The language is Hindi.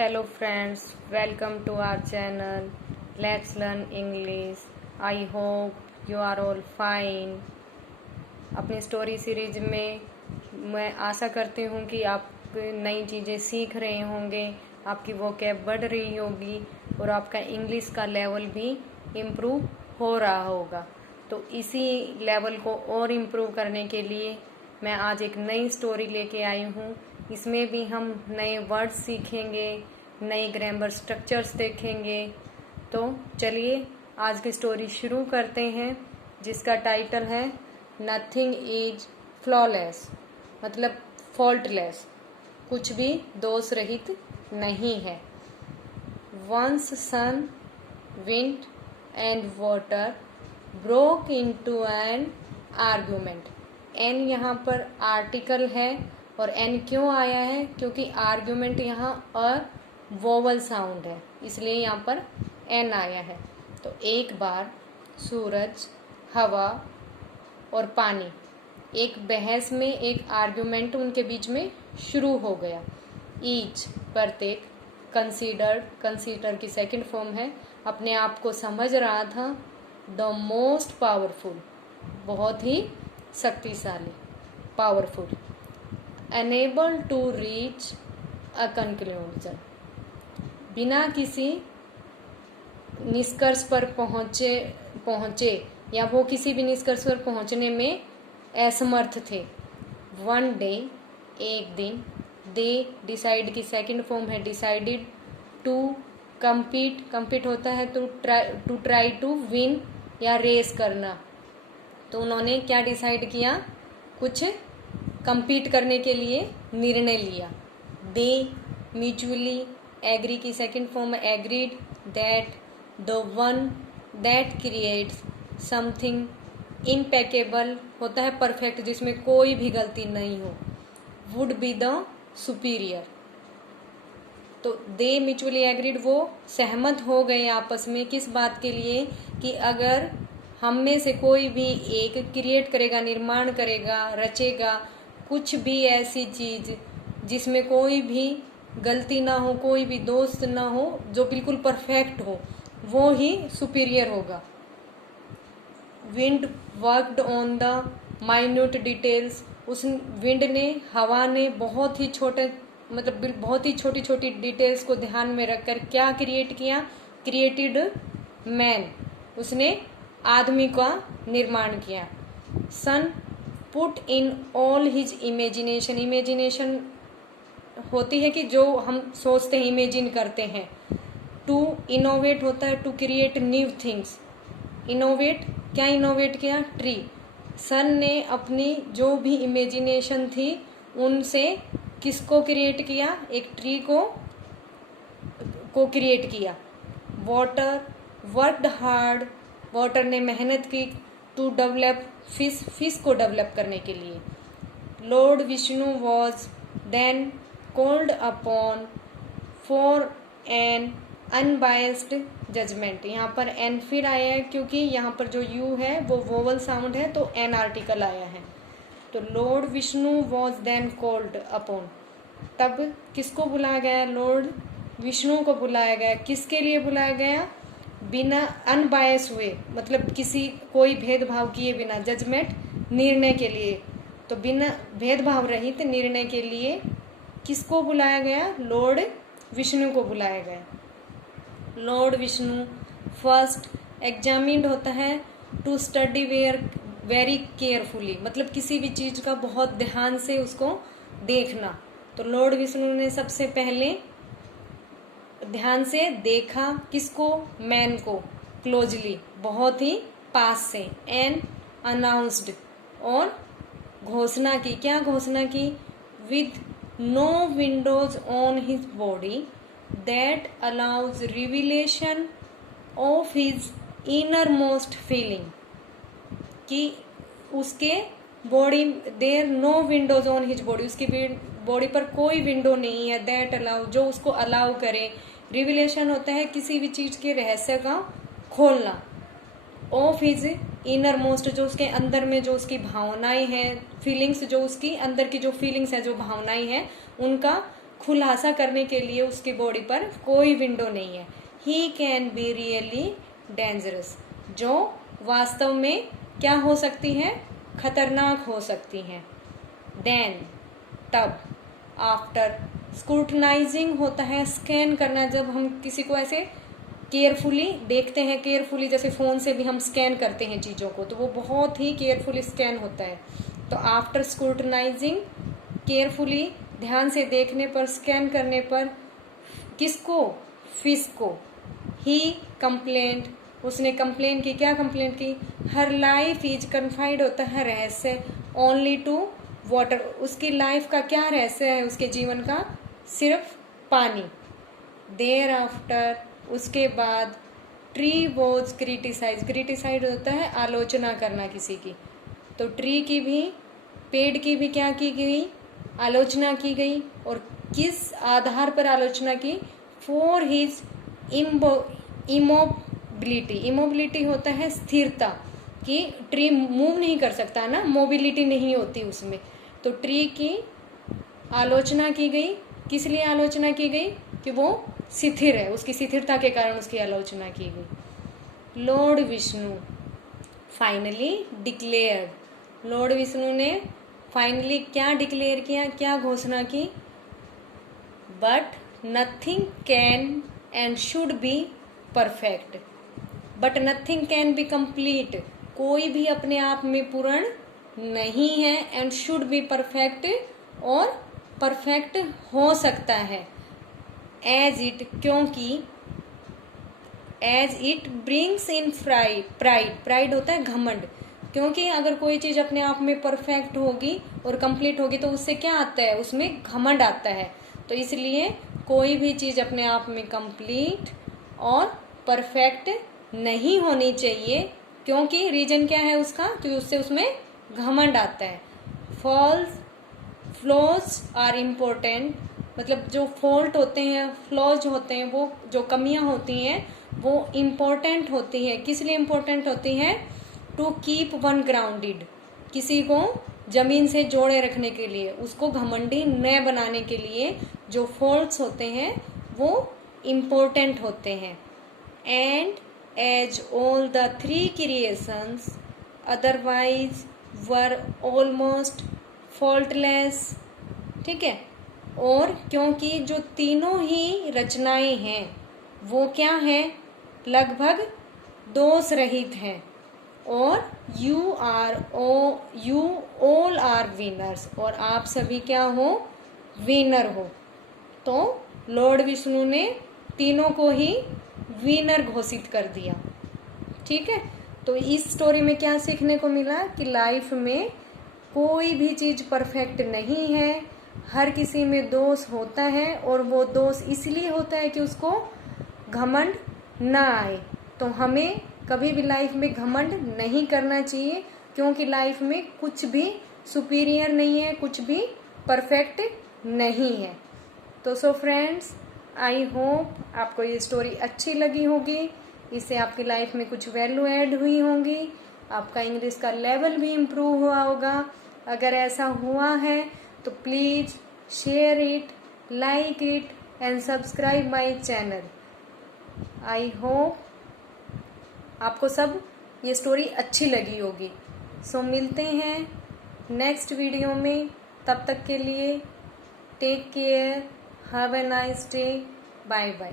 Hello friends, welcome to our channel. Let's learn English. I hope you are all fine. अपनी स्टोरी सीरीज में मैं आशा करती हूँ कि आप नई चीज़ें सीख रहे होंगे, आपकी वोकैब बढ़ रही होगी और आपका इंग्लिश का लेवल भी इम्प्रूव हो रहा होगा। तो इसी लेवल को और इम्प्रूव करने के लिए मैं आज एक नई स्टोरी लेके आई हूँ। इसमें भी हम नए वर्ड्स सीखेंगे, नए ग्रामर स्ट्रक्चर्स देखेंगे। तो चलिए आज की स्टोरी शुरू करते हैं, जिसका टाइटल है नथिंग इज फ्लॉलेस, मतलब फॉल्टलेस, कुछ भी दोष रहित नहीं है। Once sun, wind and water broke into an argument. An यहाँ पर आर्टिकल है और एन क्यों आया है? क्योंकि आर्ग्यूमेंट यहाँ अ वोवल साउंड है, इसलिए यहाँ पर एन आया है। तो एक बार सूरज, हवा और पानी एक बहस में, एक आर्ग्यूमेंट उनके बीच में शुरू हो गया। ईच प्रत्येक, कंसीडर की सेकंड फॉर्म है, अपने आप को समझ रहा था द मोस्ट पावरफुल, बहुत ही शक्तिशाली, powerful, unable to reach a conclusion, बिना किसी निष्कर्ष पर पहुंचे या वो किसी भी निष्कर्ष पर पहुंचने में असमर्थ थे। वन डे, एक दिन, दे डिसाइड की सेकंड फॉर्म है डिसाइडेड, टू कंपीट होता है टू ट्राई टू विन या रेस करना। तो उन्होंने क्या डिसाइड किया? कुछ कंपीट करने के लिए निर्णय लिया। दे म्यूचुअली एग्री की सेकंड फॉर्म है agreed, that the one that creates something impeccable होता है परफेक्ट, जिसमें कोई भी गलती नहीं हो, वुड बी द सुपीरियर। तो दे म्यूचुअली एग्रीड, वो सहमत हो गए आपस में किस बात के लिए कि अगर हम में से कोई भी एक क्रिएट करेगा, निर्माण करेगा, रचेगा कुछ भी ऐसी चीज जिसमें कोई भी गलती ना हो, कोई भी दोष ना हो, जो बिल्कुल परफेक्ट हो, वो ही सुपीरियर होगा। Wind worked on the minute details, उस विंड ने, हवा ने बहुत ही छोटे, मतलब बहुत ही छोटी छोटी डिटेल्स को ध्यान में रखकर क्या क्रिएट किया? क्रिएटेड मैन, उसने आदमी का निर्माण किया। Sun put in all his imagination होती है कि जो हम सोचते हैं, इमेजिन करते हैं। टू इनोवेट होता है to create new things. Innovate, क्या इनोवेट किया? ट्री। सन ने अपनी जो भी इमेजिनेशन थी उनसे किसको क्रिएट किया? एक ट्री को क्रिएट किया। वाटर वर्कड हार्ड, वाटर ने मेहनत की टू डेवलप फिश को डेवलप करने के लिए। Lord Vishnu was then called upon for an unbiased judgement. यहाँ पर एन फिर आया है क्योंकि यहाँ पर जो यू है वो वोवल साउंड है, तो एन आर्टिकल आया है। तो Lord Vishnu was then called upon, तब किसको बुलाया गया? लॉर्ड विष्णु को बुलाया गया। किसके लिए बुलाया गया? बिना अनबायस हुए, मतलब कोई भेदभाव किए बिना, जजमेंट निर्णय के लिए। तो बिना भेदभाव रहित निर्णय के लिए किसको बुलाया गया? लॉर्ड विष्णु को बुलाया गया। लॉर्ड विष्णु फर्स्ट एग्जामिन्ड होता है टू स्टडी वेरी केयरफुली, मतलब किसी भी चीज का बहुत ध्यान से उसको देखना। तो लॉर्ड विष्णु ने सबसे पहले ध्यान से देखा किसको? मैन को, क्लोजली, बहुत ही पास से। एंड अनाउंस्ड, और घोषणा की। क्या घोषणा की? With no windows on his body that allows revelation of his innermost feeling, कि उसके body, there no windows on his body, उसकी बॉडी पर कोई विंडो नहीं है। दैट अलाउ, जो उसको अलाउ करे। रिविलेशन होता है किसी भी चीज के रहस्य का खोलना। ऑफ हिज इनर मोस्ट, जो उसके अंदर में जो उसकी भावनाएं हैं, फीलिंग्स, जो उसकी अंदर की जो फीलिंग्स है, जो भावनाएं हैं, उनका खुलासा करने के लिए उसकी बॉडी पर कोई विंडो नहीं है। He can be really dangerous, जो वास्तव में क्या हो सकती है, खतरनाक हो सकती हैं। देन, तब, आफ्टर, स्क्रूटनाइजिंग होता है स्कैन करना, जब हम किसी को ऐसे केयरफुली देखते हैं, केयरफुली जैसे फ़ोन से भी हम स्कैन करते हैं चीज़ों को, तो वो बहुत ही केयरफुली स्कैन होता है। तो आफ्टर स्क्रूटनाइजिंग, केयरफुली ध्यान से देखने पर, स्कैन करने पर, किसको, फिश को, ही कंप्लेंट, उसने कंप्लेन की, क्या कंप्लेंट की, हर लाइफ इज कन्फाइंड होता है रहस्य, ओनली टू वाटर, उसकी लाइफ का क्या रहस्य है, उसके जीवन का सिर्फ पानी। देयर आफ्टर, उसके बाद, ट्री वॉज क्रिटिसाइज, क्रिटिसाइड होता है आलोचना करना किसी की, तो ट्री की भी, पेड़ की भी क्या की गई, आलोचना की गई। और किस आधार पर आलोचना की, फॉर हिज इमोबिलिटी, इमोबिलिटी होता है स्थिरता, कि ट्री मूव नहीं कर सकता ना, मोबिलिटी नहीं होती उसमें, तो ट्री की आलोचना की गई। किस लिए आलोचना की गई, कि वो शिथिर है, उसकी शिथिरता के कारण उसकी आलोचना की गई। Lord Vishnu finally declared, Lord Vishnu ने फाइनली क्या डिक्लेयर किया, क्या घोषणा की, but nothing can and should be perfect, but nothing can be complete, कोई भी अपने आप में पूर्ण नहीं है, एंड शुड बी परफेक्ट, और परफेक्ट हो सकता है, एज इट, क्योंकि, as it brings in pride, pride होता है घमंड, क्योंकि अगर कोई चीज अपने आप में परफेक्ट होगी और कंप्लीट होगी तो उससे क्या आता है, उसमें घमंड आता है। तो इसलिए कोई भी चीज अपने आप में कंप्लीट और परफेक्ट नहीं होनी चाहिए, क्योंकि रीजन क्या है उसका, कि उससे उसमें घमंड आता है। फ्लॉज आर इम्पोर्टेंट, मतलब जो फॉल्ट होते हैं, फ्लॉज होते हैं, वो जो कमियां होती हैं वो इम्पोर्टेंट होती है। किस लिए इम्पोर्टेंट होती है, टू कीप वन ग्राउंडेड, किसी को जमीन से जोड़े रखने के लिए, उसको घमंडी न बनाने के लिए जो फॉल्ट्स होते हैं वो इम्पोर्टेंट होते हैं। And as all the three creations otherwise were almost faultless, ठीक है, और क्योंकि जो तीनों ही रचनाएं हैं वो क्या है, लगभग दोष रहित हैं, और यू ऑल आर विनर्स, और आप सभी क्या हो, विनर हो। तो लॉर्ड विष्णु ने तीनों को ही विनर घोषित कर दिया। ठीक है, तो इस स्टोरी में क्या सीखने को मिला, कि लाइफ में कोई भी चीज परफेक्ट नहीं है, हर किसी में दोष होता है, और वो दोष इसलिए होता है कि उसको घमंड ना आए। तो हमें कभी भी लाइफ में घमंड नहीं करना चाहिए, क्योंकि लाइफ में कुछ भी सुपीरियर नहीं है, कुछ भी परफेक्ट नहीं है। तो सो फ्रेंड्स, आई होप आपको ये स्टोरी अच्छी लगी होगी, इससे आपकी लाइफ में कुछ वैल्यू ऐड हुई होंगी, आपका इंग्लिश का लेवल भी इम्प्रूव हुआ होगा। अगर ऐसा हुआ है तो please share it, like it and subscribe my channel. I hope आपको सब ये स्टोरी अच्छी लगी होगी। सो मिलते हैं नेक्स्ट वीडियो में, तब तक के लिए take care, have a nice day, bye bye.